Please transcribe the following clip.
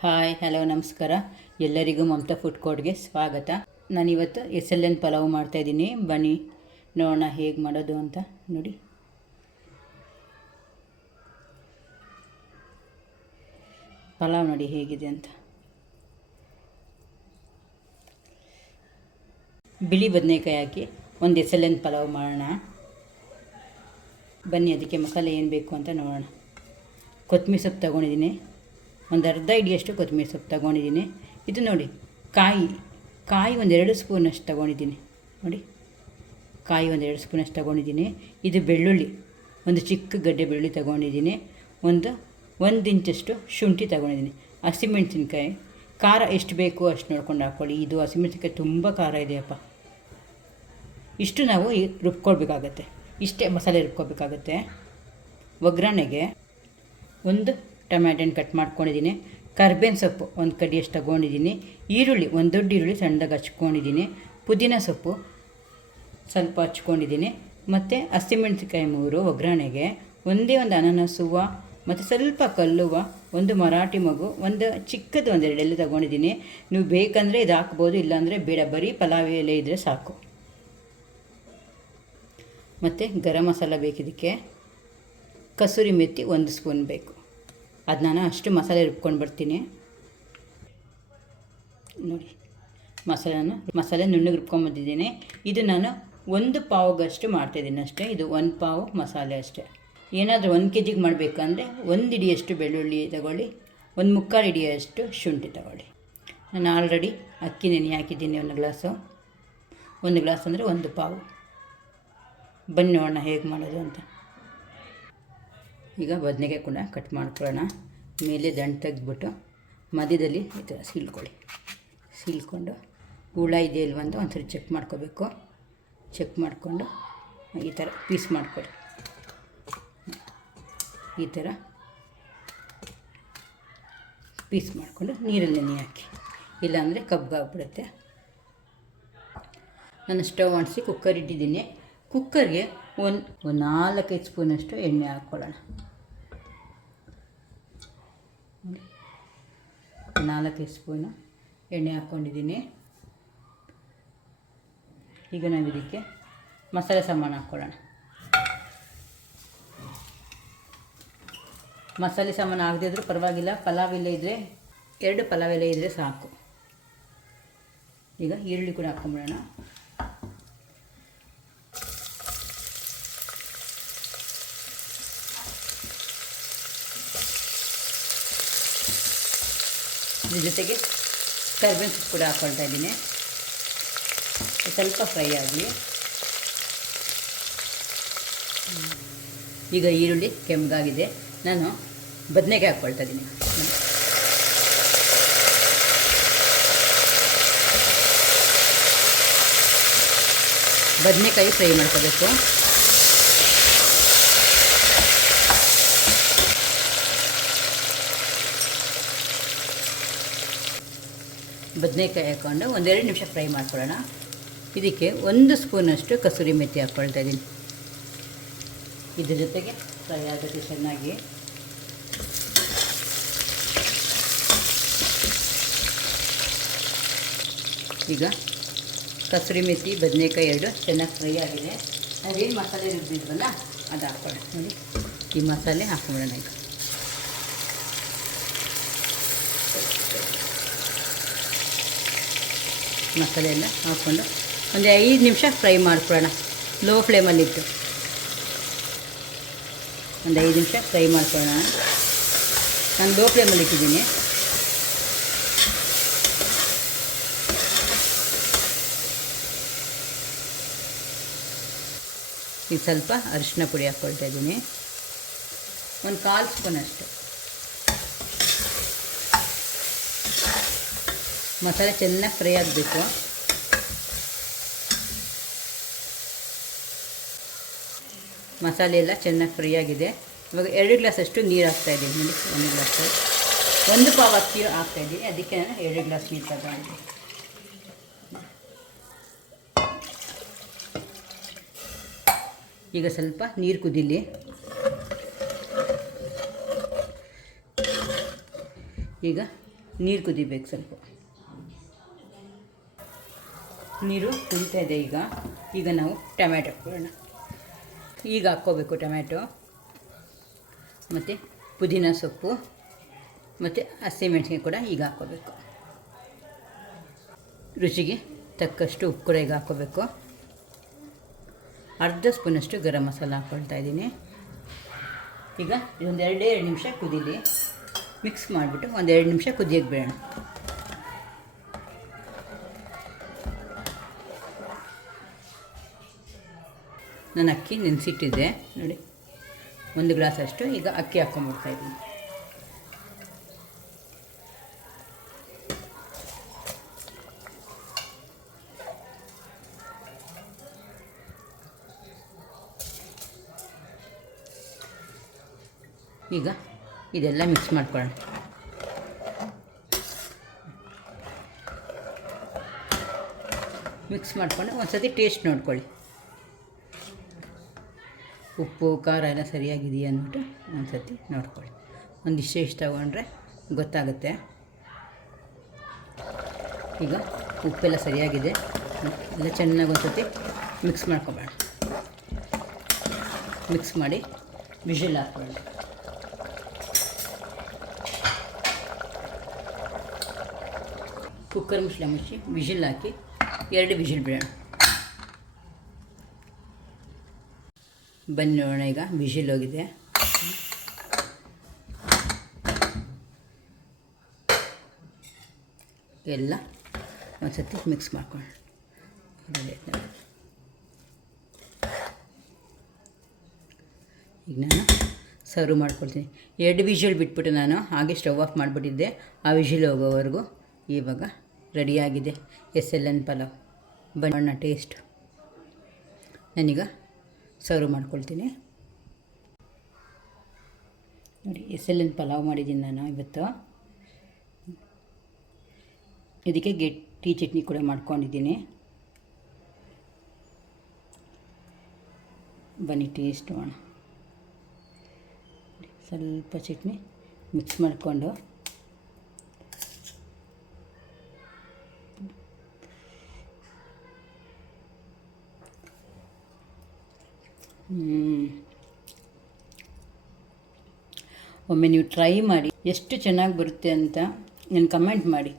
Hi hello ನಮಸ್ಕಾರ. ಎಲ್ಲರಿಗೂ Mamata food ಕೋರ್ಟ್ಗೆ ಸ್ವಾಗತ. ನಾನಿವತ್ತು SLN ಪಲಾವ್ ಮಾಡ್ತಾಯಿದ್ದೀನಿ. ಬನ್ನಿ ನೋಡೋಣ ಹೇಗೆ ಮಾಡೋದು ಅಂತ. ನೋಡಿ, ಪಲಾವ್ ನೋಡಿ ಹೇಗಿದೆ ಅಂತ. ಬಿಳಿ ಬದನೆಕಾಯಿ ಹಾಕಿ ಒಂದು SLN ಪಲಾವ್ ಮಾಡೋಣ. ಬನ್ನಿ, ಅದಕ್ಕೆ ಮಸಾಲೆ ಏನು ಬೇಕು ಅಂತ ನೋಡೋಣ. ಕೊತ್ತಂಬರಿ ಸೊಪ್ಪು ತೊಗೊಂಡಿದ್ದೀನಿ, ಒಂದು ಅರ್ಧ ಹಿಡಿಯಷ್ಟು ಕೊತ್ತಂಬರಿ ಸೊಪ್ಪು ತೊಗೊಂಡಿದ್ದೀನಿ. ಇದು ನೋಡಿ, ಕಾಯಿ ಒಂದು 2 ಸ್ಪೂನಷ್ಟು ತೊಗೊಂಡಿದ್ದೀನಿ. ನೋಡಿ, ಕಾಯಿ ಒಂದು 2 ಸ್ಪೂನಷ್ಟು ತೊಗೊಂಡಿದ್ದೀನಿ. ಇದು ಬೆಳ್ಳುಳ್ಳಿ, ಒಂದು ಚಿಕ್ಕ ಗಡ್ಡೆ ಬೆಳ್ಳುಳ್ಳಿ ತೊಗೊಂಡಿದ್ದೀನಿ. ಒಂದು ಇಂಚಷ್ಟು ಶುಂಠಿ ತೊಗೊಂಡಿದ್ದೀನಿ. ಹಸಿಮೆಣಸಿನ್ಕಾಯಿ, ಖಾರ ಎಷ್ಟು ಬೇಕು ಅಷ್ಟು ನೋಡ್ಕೊಂಡು ಹಾಕ್ಕೊಳ್ಳಿ. ಇದು ಹಸಿಮೆಣಸಿನ್ಕಾಯಿ ತುಂಬ ಖಾರ ಇದೆಯಪ್ಪ. ಇಷ್ಟು ನಾವು ರುಬ್ಕೊಳ್ಬೇಕಾಗತ್ತೆ. ಇಷ್ಟೇ ಮಸಾಲೆ ರುಬ್ಕೋಬೇಕಾಗತ್ತೆ. ಒಗ್ಗರಣೆಗೆ ಒಂದು ಟೊಮ್ಯಾಟೊನ ಕಟ್ ಮಾಡ್ಕೊಂಡಿದ್ದೀನಿ. ಕರ್ಬೇವಿನ ಸೊಪ್ಪು ಒಂದು ಕಡಿಯಷ್ಟು ತೊಗೊಂಡಿದ್ದೀನಿ. ಈರುಳ್ಳಿ, ಒಂದು ದೊಡ್ಡ ಈರುಳ್ಳಿ ಸಣ್ಣದಾಗಿ ಹಚ್ಕೊಂಡಿದ್ದೀನಿ. ಪುದೀನ ಸೊಪ್ಪು ಸ್ವಲ್ಪ ಹಚ್ಕೊಂಡಿದ್ದೀನಿ. ಮತ್ತು ಹಸಿಮೆಣಸಿನ್ಕಾಯಿ 3 ಒಗ್ಗರಣೆಗೆ. ಒಂದೇ ಒಂದು ಅನಾನಸ್ ಹೂವು ಮತ್ತು ಸ್ವಲ್ಪ ಕಲ್ಲುವ, ಒಂದು ಮರಾಠಿ ಮಗು, ಒಂದು ಚಿಕ್ಕದು 1-2 ಎಲೆ ತೊಗೊಂಡಿದ್ದೀನಿ. ನೀವು ಬೇಕಂದರೆ ಇದು ಹಾಕ್ಬೋದು, ಇಲ್ಲಾಂದರೆ ಬೇಡ, ಬರೀ ಪಲಾವ್ ಎಲೆ ಇದ್ದರೆ ಸಾಕು. ಮತ್ತು ಗರಂ ಮಸಾಲ ಬೇಕಿದ್ದಕ್ಕೆ. ಕಸೂರಿ ಮೆಥಿ 1 ಸ್ಪೂನ್ ಬೇಕು. ಅದು ನಾನು ಅಷ್ಟು ಮಸಾಲೆ ರುಬ್ಕೊಂಡು ಬರ್ತೀನಿ. ನೋಡಿ, ಮಸಾಲೆ ನುಣ್ಣಗೆ ರುಬ್ಕೊಂಬಂದಿದ್ದೀನಿ. ಇದು ನಾನು 1 ಪಾವ್ಗಷ್ಟು ಮಾಡ್ತಾಯಿದ್ದೀನಿ ಅಷ್ಟೇ. ಇದು 1 ಪಾವು ಮಸಾಲೆ ಅಷ್ಟೇ. ಏನಾದರೂ 1 kg ಮಾಡಬೇಕಂದ್ರೆ 1 ಹಿಡಿಯಷ್ಟು ಬೆಳ್ಳುಳ್ಳಿ ತಗೊಳ್ಳಿ, 1/4 ಹಿಡಿಯಷ್ಟು ಶುಂಠಿ ತಗೊಳ್ಳಿ. ನಾನು ಆಲ್ರೆಡಿ ಅಕ್ಕಿ ನೆನೆ ಹಾಕಿದ್ದೀನಿ 1 ಗ್ಲಾಸು. 1 ಗ್ಲಾಸ್ ಅಂದರೆ 1 ಪಾವು. ಬನ್ನಿ ನೋಡೋಣ ಹೇಗೆ ಮಾಡೋದು ಅಂತ. ಈಗ ಬದನೆಕಾಯಿ ಕೂಡ ಕಟ್ ಮಾಡ್ಕೊಳ್ಳೋಣ. ಮೇಲೆ ದಂಟು ತೆಗೆದ್ಬಿಟ್ಟು ಮಧ್ಯದಲ್ಲಿ ಈ ಥರ ಸೀಳ್ಕೊಂಡು ಹುಳ ಇದೆ ಇಲ್ವ ಅಂತ ಒಂದ್ಸರಿ ಚೆಕ್ ಮಾಡ್ಕೋಬೇಕು. ಚೆಕ್ ಮಾಡಿಕೊಂಡು ಈ ಥರ ಪೀಸ್ ಮಾಡ್ಕೊಳ್ಳಿ. ಈ ಥರ ಪೀಸ್ ಮಾಡಿಕೊಂಡು ನೀರಲ್ಲಿ ನೆನೆ ಹಾಕಿ, ಇಲ್ಲಾಂದರೆ ಕಬ್ಬಾಗ್ಬಿಡುತ್ತೆ. ನಾನು ಸ್ಟವ್ ಅಂಟಿಸಿ ಕುಕ್ಕರ್ ಇಟ್ಟಿದ್ದೀನಿ. ಕುಕ್ಕರ್ಗೆ ಒಂದು 4-5 ಸ್ಪೂನಷ್ಟು ಎಣ್ಣೆ ಹಾಕ್ಕೊಳ್ಳೋಣ. 4-5 ಸ್ಪೂನು ಎಣ್ಣೆ ಹಾಕ್ಕೊಂಡಿದ್ದೀನಿ. ಈಗ ನಾವು ಇದಕ್ಕೆ ಮಸಾಲೆ ಸಾಮಾನು ಹಾಕ್ಕೊಳ್ಳೋಣ. ಮಸಾಲೆ ಸಾಮಾನು ಆಗದಿದ್ರೂ ಪರವಾಗಿಲ್ಲ, ಪಲಾವ್ ಎಲೆ ಇದ್ದರೆ 2 ಪಲಾವ್ ಎಲೆ ಇದ್ದರೆ ಸಾಕು. ಈಗ ಈರುಳ್ಳಿ ಕೂಡ ಹಾಕ್ಕೊಂಬಿಡೋಣ. ಇದ್ರ ಜೊತೆಗೆ ಕರ್ಬೇವಿನ ಸೊಪ್ಪು ಕೂಡ ಹಾಕ್ಕೊಳ್ತಾ ಇದ್ದೀನಿ. ಸ್ವಲ್ಪ ಫ್ರೈ ಆಗಲಿ. ಈಗ ಈರುಳ್ಳಿ ಕೆಂಪಗಾಗಿದೆ. ನಾನು ಬದನೆಕಾಯಿ ಹಾಕ್ಕೊಳ್ತಾ ಇದ್ದೀನಿ. ಬದನೆಕಾಯಿ ಫ್ರೈ ಮಾಡ್ಕೋಬೇಕು. ಬದನೆಕಾಯಿ ಹಾಕ್ಕೊಂಡು 1-2 ನಿಮಿಷ ಫ್ರೈ ಮಾಡ್ಕೊಳ್ಳೋಣ. ಇದಕ್ಕೆ 1 ಸ್ಪೂನಷ್ಟು ಕಸೂರಿ ಮೆಥಿ ಹಾಕ್ಕೊಳ್ತಾ ಇದ್ದೀನಿ. ಇದ್ರ ಜೊತೆಗೆ ಫ್ರೈ ಆಗುತ್ತೆ ಚೆನ್ನಾಗಿ. ಈಗ ಕಸೂರಿ ಮೆಥಿ, ಬದನೆಕಾಯಿ 2 ಚೆನ್ನಾಗಿ ಫ್ರೈ ಆಗಿದೆ. ನಾವೇನು ಮಸಾಲೆ ರುಬ್ಬಿದ್ವಲ್ಲ ಅದು ಹಾಕ್ಕೊಳ್ಳೋಣ. ನೋಡಿ, ಈ ಮಸಾಲೆ ಹಾಕ್ಕೊಳ್ಳೋಣ. ಈಗ ಮಸಾಲೆ ಎಲ್ಲ ಹಾಕ್ಕೊಂಡು ಒಂದು 5 ನಿಮಿಷ ಫ್ರೈ ಮಾಡ್ಕೊಳ್ಳೋಣ. ಲೋ ಫ್ಲೇಮಲ್ಲಿಟ್ಟು ಒಂದು 5 ನಿಮಿಷ ಫ್ರೈ ಮಾಡ್ಕೊಳ್ಳೋಣ. ನಾನು ಲೋ ಫ್ಲೇಮಲ್ಲಿ ಇಟ್ಟಿದ್ದೀನಿ. ಈಗ ಸ್ವಲ್ಪ ಅರಿಶಿನ ಪುಡಿ ಹಾಕ್ಕೊಳ್ತಾ ಇದ್ದೀನಿ, ಒಂದು 1/4 ಸ್ಪೂನಷ್ಟು. ಮಸಾಲೆ ಚೆನ್ನಾಗಿ ಫ್ರೈ ಆಗಬೇಕು. ಮಸಾಲೆ ಎಲ್ಲ ಚೆನ್ನಾಗಿ ಫ್ರೈ ಆಗಿದೆ. ಇವಾಗ 2 ಗ್ಲಾಸಷ್ಟು ನೀರು ಹಾಕ್ತಾಯಿದ್ದೀನಿ. ನೋಡಿ, 1 ಗ್ಲಾಸ್, 1 ಪಾವ್ ಅಕ್ಕಿ ಹಾಕ್ತಾಯಿದ್ದೀನಿ. ಅದಕ್ಕೆ ನಾನು 2 ಗ್ಲಾಸ್ ನೀರು ತಗೊಂಡಿದ್ದೀನಿ. ಈಗ ಸ್ವಲ್ಪ ನೀರು ಕುದೀಲಿ. ಈಗ ನೀರು ಕುದಿಬೇಕು ಸ್ವಲ್ಪ. ನೀರು ಕುದೀತಾ ಇದೆ ಈಗ ನಾವು ಟೊಮ್ಯಾಟೊ ಹಾಕ್ಕೊಳ್ಳೋಣ. ಈಗ ಹಾಕ್ಕೋಬೇಕು ಟೊಮ್ಯಾಟೊ ಮತ್ತು ಪುದೀನ ಸೊಪ್ಪು ಮತ್ತು ಹಸಿಮೆಣಸಿನ್ಕಾಯಿ ಕೂಡ ಈಗ ಹಾಕ್ಕೋಬೇಕು. ರುಚಿಗೆ ತಕ್ಕಷ್ಟು ಉಪ್ಪು ಕೂಡ ಈಗ ಹಾಕ್ಕೋಬೇಕು. ಅರ್ಧ ಸ್ಪೂನಷ್ಟು ಗರಂ ಮಸಾಲ ಹಾಕ್ಕೊಳ್ತಾ ಇದ್ದೀನಿ. ಈಗ ಇದೊಂದು 2 ನಿಮಿಷ ಕುದೀಲಿ. ಮಿಕ್ಸ್ ಮಾಡಿಬಿಟ್ಟು 2 ನಿಮಿಷ ಕುದಿಯೋಕ್ಕೆ ಬಿಡೋಣ. ನಾನು ಅಕ್ಕಿ ನೆನೆಸಿಟ್ಟಿದ್ದೆ ನೋಡಿ, 1 ಗ್ಲಾಸಷ್ಟು. ಈಗ ಅಕ್ಕಿ ಹಾಕ್ಕೊಂಬಿಡ್ತಾಯಿದ್ದೀನಿ. ಈಗ ಇದೆಲ್ಲ ಮಿಕ್ಸ್ ಮಾಡ್ಕೊಳ್ಳೋಣ. ಮಿಕ್ಸ್ ಮಾಡಿಕೊಂಡು ಒಂದು ಸತಿ ಟೇಸ್ಟ್ ನೋಡ್ಕೊಳ್ಳಿ. ಉಪ್ಪು ಖಾರ ಎಲ್ಲ ಸರಿಯಾಗಿದೆಯಾ ಅಂದ್ಬಿಟ್ಟು ಒಂದು ಸತಿ ನೋಡ್ಕೊಳ್ಳಿ. ಇಷ್ಟು ತಗೊಂಡ್ರೆ ಗೊತ್ತಾಗುತ್ತೆ. ಈಗ ಉಪ್ಪೆಲ್ಲ ಸರಿಯಾಗಿದೆ, ಎಲ್ಲ ಚೆನ್ನಾಗಿ ಒಂದು ಸತಿ ಮಿಕ್ಸ್ ಮಾಡ್ಕೊಬೇಡ. ಮಿಕ್ಸ್ ಮಾಡಿ ವಿಷಲ್ ಹಾಕ್ಕೊಳ್ಳಿ. ಕುಕ್ಕರ್ ಮುಚ್ಚಿ ವಿಷಲ್ ಹಾಕಿ 2 ವಿಷಲ್ ಬಿಡೋಣ. ಬನ್ನಿ ನೋಡೋಣ. ಈಗ ವಿಷಲ್ ಹೋಗಿದೆ. ಎಲ್ಲ ಒಂದು ಸತಿ ಮಿಕ್ಸ್ ಮಾಡ್ಕೊಳ್ಳೋಣ. ಈಗ ನಾನು ಸರ್ವ್ ಮಾಡ್ಕೊಳ್ತೀನಿ. 2 ವಿಷಲ್ ಬಿಟ್ಬಿಟ್ಟು ನಾನು ಹಾಗೆ ಸ್ಟವ್ ಆಫ್ ಮಾಡಿಬಿಟ್ಟಿದ್ದೆ. ಆ ವಿಷಲ್ ಹೋಗೋವರೆಗೂ ಇವಾಗ ರೆಡಿಯಾಗಿದೆ SLN ಪಲಾವ್. ಬಣ್ಣ ಟೇಸ್ಟ್. ನಾನೀಗ ಸರ್ವ್ ಮಾಡ್ಕೊಳ್ತೀನಿ. ನೋಡಿ, SLN ಪಲಾವ್ ಮಾಡಿದ್ದೀನಿ ನಾನು ಇವತ್ತು. ಇದಕ್ಕೆ ಗಟ್ಟಿ ಚಟ್ನಿ ಕೂಡ ಮಾಡ್ಕೊಂಡಿದ್ದೀನಿ. ಬನ್ನಿ ಟೇಸ್ಟ್ ಮಾಡೋಣ. ಸ್ವಲ್ಪ ಚಟ್ನಿ ಮಿಕ್ಸ್ ಮಾಡಿಕೊಂಡು ಒಮ್ಮೆ ನೀವು ಟ್ರೈ ಮಾಡಿ, ಎಷ್ಟು ಚೆನ್ನಾಗಿ ಬರುತ್ತೆ ಅಂತ ನಾನು ಕಮೆಂಟ್ ಮಾಡಿ.